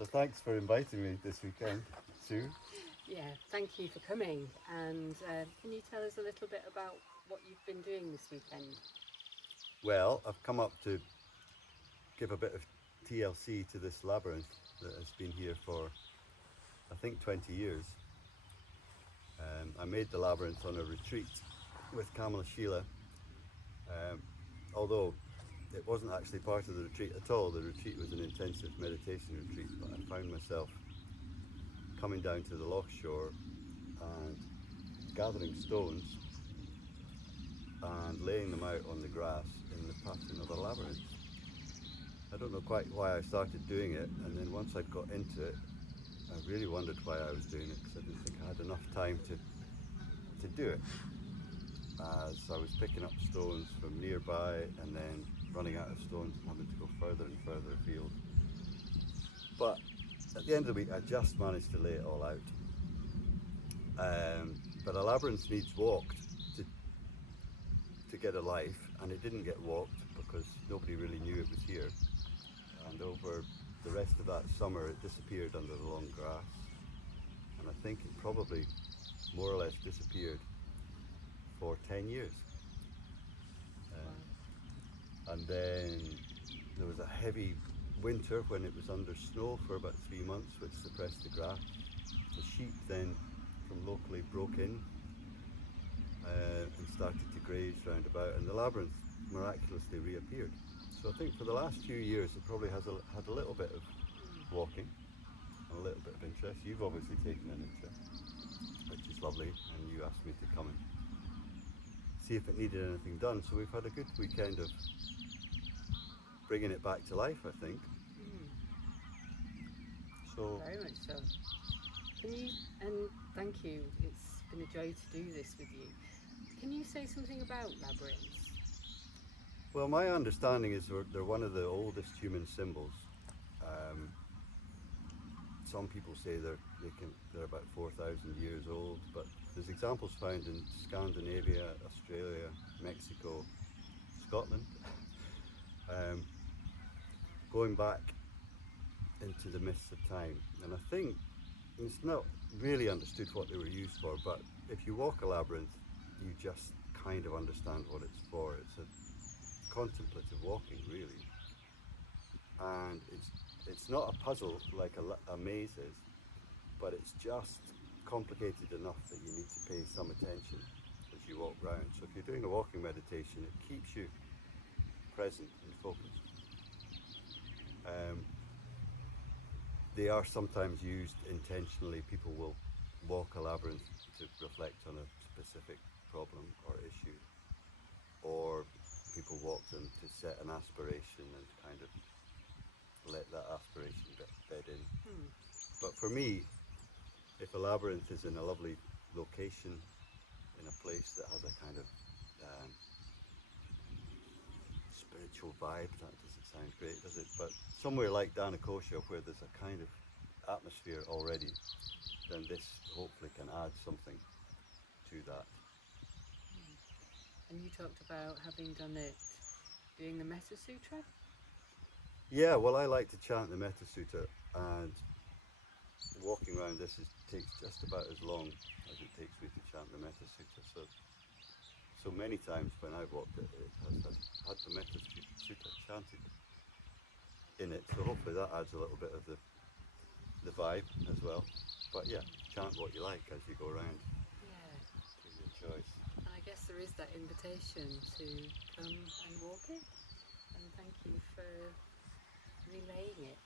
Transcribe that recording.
So thanks for inviting me this weekend, Sue. Yeah, thank you for coming. And can you tell us a little bit about what you've been doing this weekend? Well, I've come up to give a bit of TLC to this labyrinth that has been here for, I think, 20 years. I made the labyrinth on a retreat with Kamala Sheila, although it wasn't actually part of the retreat at all. The retreat was an intensive meditation retreat, but I found myself coming down to the loch shore and gathering stones and laying them out on the grass in the pattern of a labyrinth. I don't know quite why I started doing it, and then once I'd got into it, I really wondered why I was doing it, because I didn't think I had enough time to do it. As I was picking up stones from nearby and then running out of stones and having to go further and further afield. But at the end of the week, I just managed to lay it all out. But a labyrinth needs walked to get a life, and it didn't get walked because nobody really knew it was here. And over the rest of that summer, it disappeared under the long grass. And I think it probably more or less disappeared for 10 years. And then there was a heavy winter when it was under snow for about 3 months, which suppressed the grass. The sheep then from locally broke in and started to graze round about, and the labyrinth miraculously reappeared. So I think for the last few years it probably has had a little bit of walking and a little bit of interest. You've obviously taken an interest, which is lovely, and you asked me to come and see if it needed anything done. So we've had a good weekend of bringing it back to life, I think. So Very much so. Can you, and thank you, it's been a joy to do this with you. Can you say something about labyrinths? well, my understanding is they're one of the oldest human symbols. Some people say they're about 4,000 years old, but there's examples found in Scandinavia, Australia, Mexico, Scotland, going back into the mists of time. And I think it's not really understood what they were used for, but if you walk a labyrinth, you just kind of understand what it's for. It's a contemplative walking, really, and it's not a puzzle like a maze is, but it's just complicated enough that you need to pay some attention as you walk round. So if you're doing a walking meditation, it keeps you present and focused. They are sometimes used intentionally. People will walk a labyrinth to reflect on a specific problem or issue, or people walk them to set an aspiration and kind of let that aspiration bed in. But for me, if a labyrinth is in a lovely location, in a place that has a kind of spiritual vibe, that doesn't sound great, does it? But somewhere like Dhanakosa, where there's a kind of atmosphere already, then this hopefully can add something to that. And you talked about having done it, doing the Metta Sutra? Yeah, well, I like to chant the Metta Sutta, and walking around this takes just about as long as it takes me to chant the Metta Sutta. So many times when I've walked it, it has had the Metta Sutta chanted in it. So hopefully that adds a little bit of the vibe as well. But yeah, chant what you like as you go around. Yeah. Take your choice. And I guess there is that invitation to come and walk it. And thank you for relaying it.